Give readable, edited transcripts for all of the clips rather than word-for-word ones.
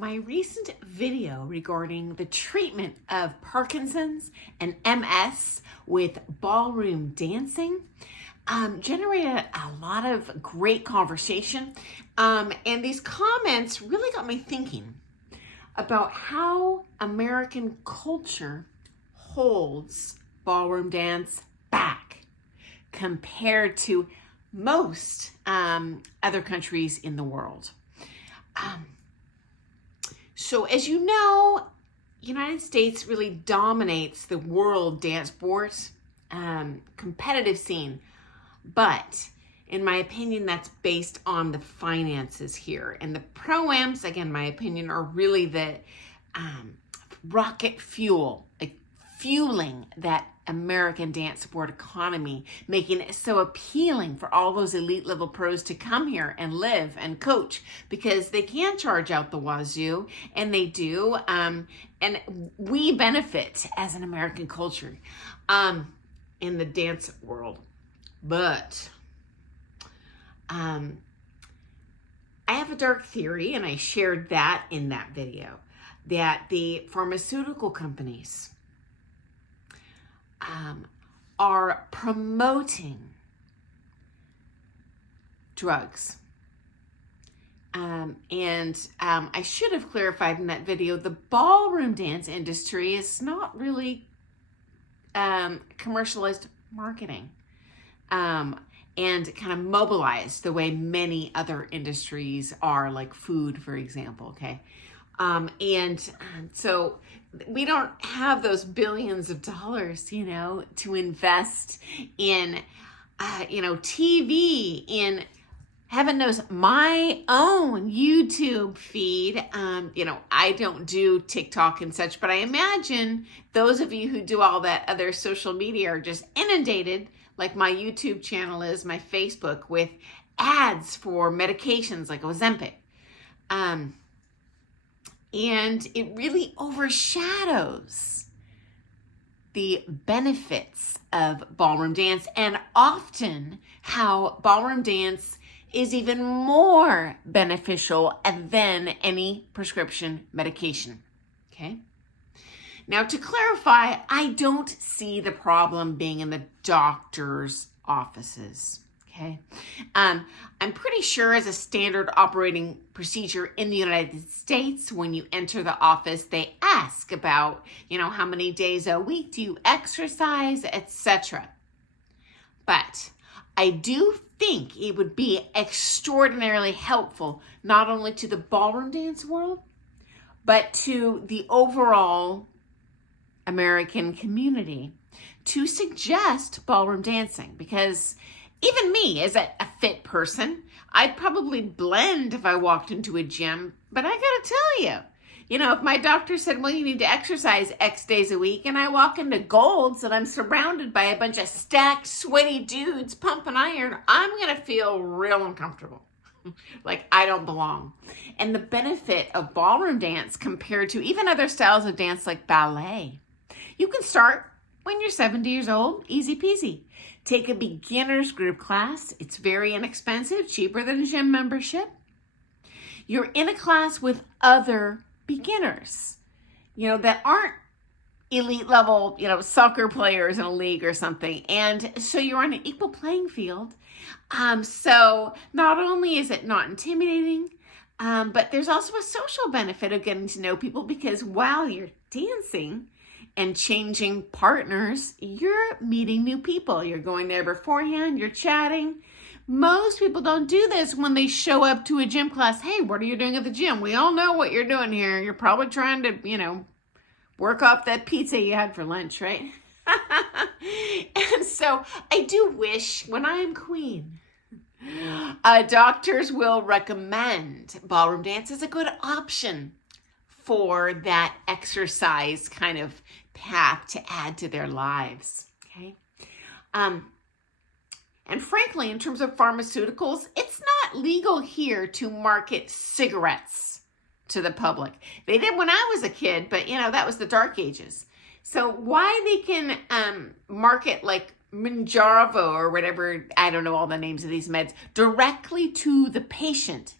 My recent video regarding the treatment of Parkinson's and MS with ballroom dancing generated a lot of great conversation. And these comments really got me thinking about how American culture holds ballroom dance back compared to most other countries in the world. So as you know, United States really dominates the world dance sports competitive scene. But in my opinion, that's based on the finances here. And the pro-ams, again, my opinion, are really the rocket fuel, like fueling that American dance sport economy, making it so appealing for all those elite level pros to come here and live and coach, because they can charge out the wazoo, and they do. And we benefit as an American culture in the dance world. But I have a dark theory, and I shared that in that video, that the pharmaceutical companies are promoting drugs. I should have clarified in that video, the ballroom dance industry is not really commercialized marketing and kind of mobilized the way many other industries are, like food, for example, okay? So we don't have those billions of dollars, to invest in, TV, in heaven knows my own YouTube feed. I don't do TikTok and such, but I imagine those of you who do all that other social media are just inundated, like my YouTube channel is, my Facebook, with ads for medications like Ozempic. And it really overshadows the benefits of ballroom dance, and often how ballroom dance is even more beneficial than any prescription medication, okay? Now, to clarify, I don't see the problem being in the doctor's offices, okay? I'm pretty sure as a standard operating procedure in the United States, when you enter the office, they ask about, how many days a week do you exercise, etc. But I do think it would be extraordinarily helpful, not only to the ballroom dance world, but to the overall American community, to suggest ballroom dancing, because even me, as a fit person, I'd probably blend if I walked into a gym. But I gotta tell you, if my doctor said, well, you need to exercise X days a week, and I walk into Gold's and I'm surrounded by a bunch of stacked, sweaty dudes pumping iron, I'm gonna feel real uncomfortable. Like I don't belong. And the benefit of ballroom dance compared to even other styles of dance like ballet, you can start when you're 70 years old, easy peasy. Take a beginner's group class. It's very inexpensive, cheaper than a gym membership. You're in a class with other beginners, that aren't elite level, soccer players in a league or something. And so you're on an equal playing field. So not only is it not intimidating, but there's also a social benefit of getting to know people, because while you're dancing and changing partners, you're meeting new people. You're going there beforehand, you're chatting. Most people don't do this when they show up to a gym class. Hey, what are you doing at the gym? We all know what you're doing here. You're probably trying to, work off that pizza you had for lunch, right? And so I do wish, when I'm queen, doctors will recommend ballroom dance as a good option for that exercise kind of path to add to their lives, okay? And frankly, in terms of pharmaceuticals, it's not legal here to market cigarettes to the public. They did when I was a kid, but that was the dark ages. So why they can market like Manjaro or whatever, I don't know all the names of these meds, directly to the patient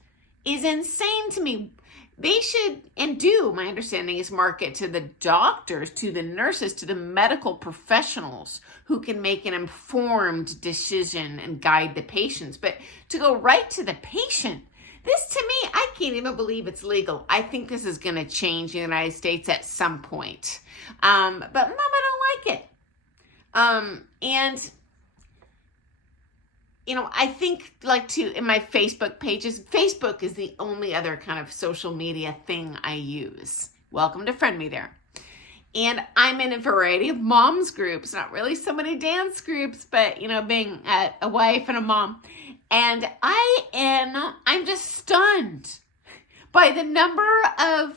is insane to me. they should, and do, my understanding is, market to the doctors, to the nurses, to the medical professionals who can make an informed decision and guide the patients. But to go right to the patient, this to me, I can't even believe it's legal. I think this is going to change in the United States at some point. But Mama don't like it. And I think in my Facebook pages, Facebook is the only other kind of social media thing I use. Welcome to friend me there. And I'm in a variety of moms groups, not really so many dance groups, but being a wife and a mom. And I'm just stunned by the number of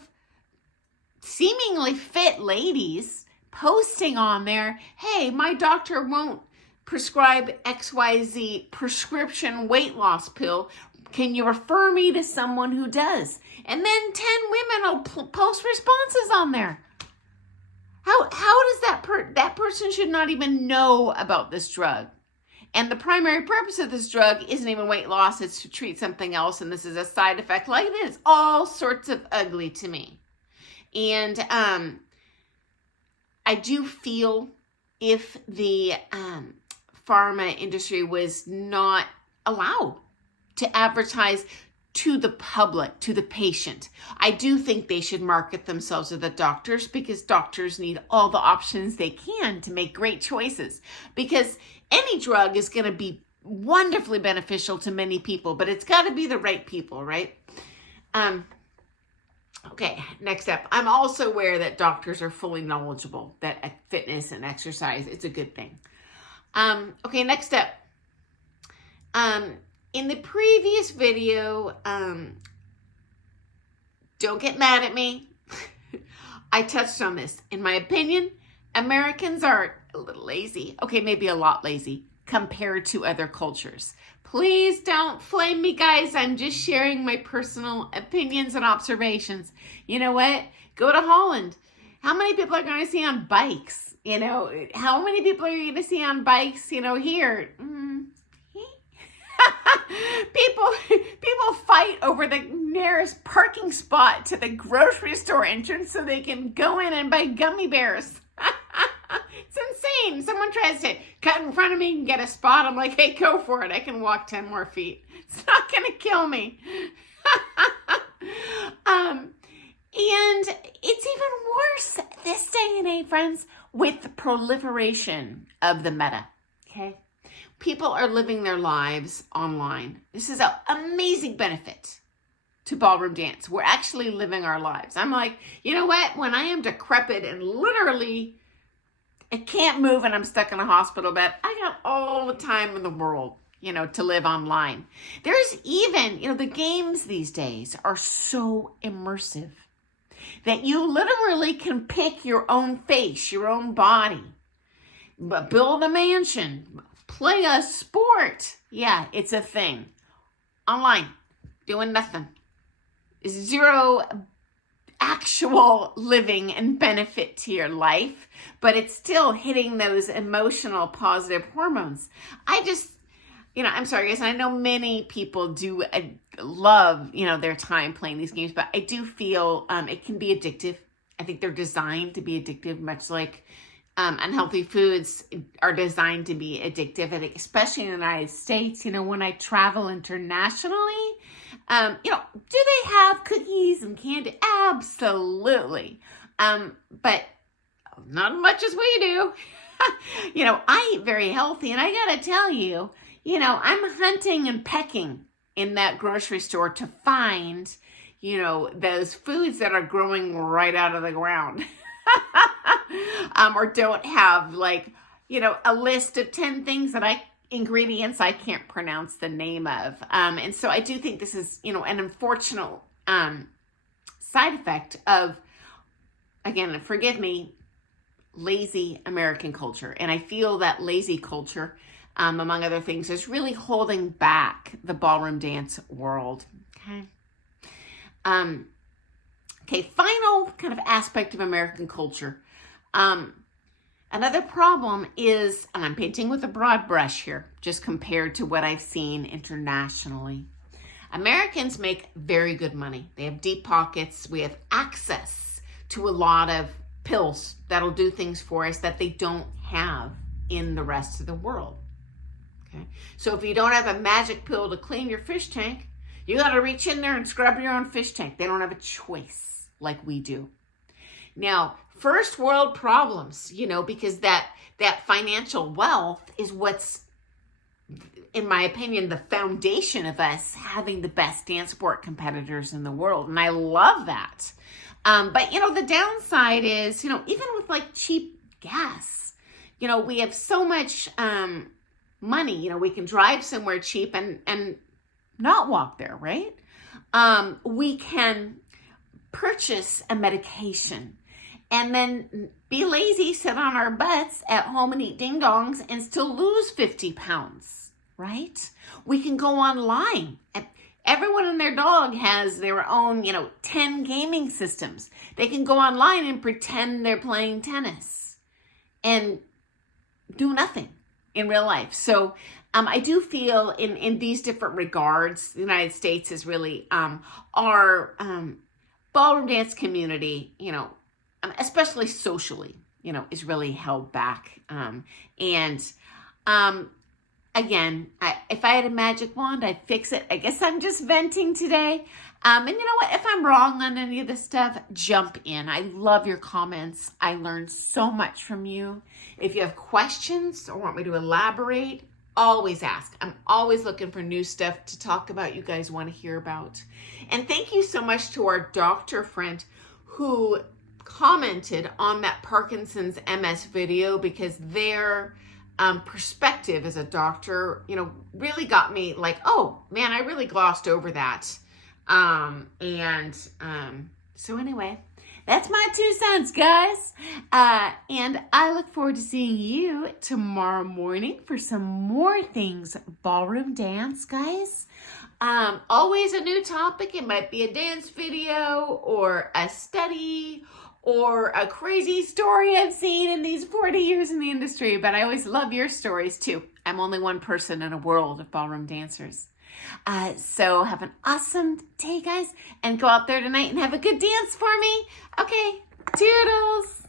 seemingly fit ladies posting on there, hey, my doctor won't prescribe XYZ prescription weight loss pill. Can you refer me to someone who does? And then 10 women will post responses on there. How does that person should not even know about this drug? And the primary purpose of this drug isn't even weight loss, it's to treat something else, and this is a side effect. Like, it is all sorts of ugly to me. And I do feel if the pharma industry was not allowed to advertise to the public, to the patient, I do think they should market themselves to the doctors, because doctors need all the options they can to make great choices. Because any drug is going to be wonderfully beneficial to many people, but it's got to be the right people, right? Okay, next up. I'm also aware that doctors are fully knowledgeable that fitness and exercise, it's a good thing. Okay, next up. In the previous video, don't get mad at me. I touched on this. In my opinion, Americans are a little lazy. Okay, maybe a lot lazy compared to other cultures. Please don't flame me, guys. I'm just sharing my personal opinions and observations. You know what? Go to Holland. How many people are going to see on bikes? How many people are you going to see on bikes, here? People fight over the nearest parking spot to the grocery store entrance so they can go in and buy gummy bears. It's insane. Someone tries to cut in front of me and get a spot. I'm like, hey, go for it. I can walk 10 more feet. It's not going to kill me. And it's even worse this day and age, friends, with the proliferation of the meta. Okay? People are living their lives online. This is an amazing benefit to ballroom dance. We're actually living our lives. I'm like, you know what? When I am decrepit and literally I can't move and I'm stuck in a hospital bed, I got all the time in the world, to live online. There's even, the games these days are so immersive that you literally can pick your own face, your own body, build a mansion, play a sport. Yeah, it's a thing. Online, doing nothing. Zero actual living and benefit to your life, but it's still hitting those emotional positive hormones. I'm sorry, guys. I know many people do love, their time playing these games, but I do feel it can be addictive. I think they're designed to be addictive, much like unhealthy foods are designed to be addictive. I think especially in the United States, when I travel internationally, do they have cookies and candy? Absolutely. But not as much as we do. I eat very healthy, and I gotta tell you, I'm hunting and pecking in that grocery store to find, those foods that are growing right out of the ground. Or don't have a list of 10 things ingredients I can't pronounce the name of. And so I do think this is, an unfortunate side effect of, again, forgive me, lazy American culture. And I feel that lazy culture, among other things, is really holding back the ballroom dance world. Okay. Okay, final kind of aspect of American culture. Another problem is, and I'm painting with a broad brush here, just compared to what I've seen internationally. Americans make very good money. They have deep pockets. We have access to a lot of pills that'll do things for us that they don't have in the rest of the world. Okay, so if you don't have a magic pill to clean your fish tank, you got to reach in there and scrub your own fish tank. They don't have a choice like we do. Now, first world problems, because that financial wealth is what's, in my opinion, the foundation of us having the best dance sport competitors in the world. And I love that. But, the downside is, even with like cheap gas, we have so much money, we can drive somewhere cheap and not walk there, right? We can purchase a medication and then be lazy, sit on our butts at home and eat ding dongs and still lose 50 pounds, right? We can go online. Everyone and their dog has their own, 10 gaming systems. They can go online and pretend they're playing tennis and do nothing in real life. So I do feel in these different regards, the United States is really our ballroom dance community, especially socially, is really held back. Again, if I had a magic wand, I'd fix it. I guess I'm just venting today. And you know what? If I'm wrong on any of this stuff, jump in. I love your comments. I learned so much from you. If you have questions or want me to elaborate, always ask. I'm always looking for new stuff to talk about you guys want to hear about. And thank you so much to our doctor friend who commented on that Parkinson's MS video, because their perspective as a doctor, really got me like, oh man, I really glossed over that. So anyway, that's my 2 cents, guys. And I look forward to seeing you tomorrow morning for some more things ballroom dance, guys. Always a new topic. It might be a dance video or a study or a crazy story I've seen in these 40 years in the industry, but I always love your stories too. I'm only one person in a world of ballroom dancers. So have an awesome day, guys, and go out there tonight and have a good dance for me. Okay, toodles.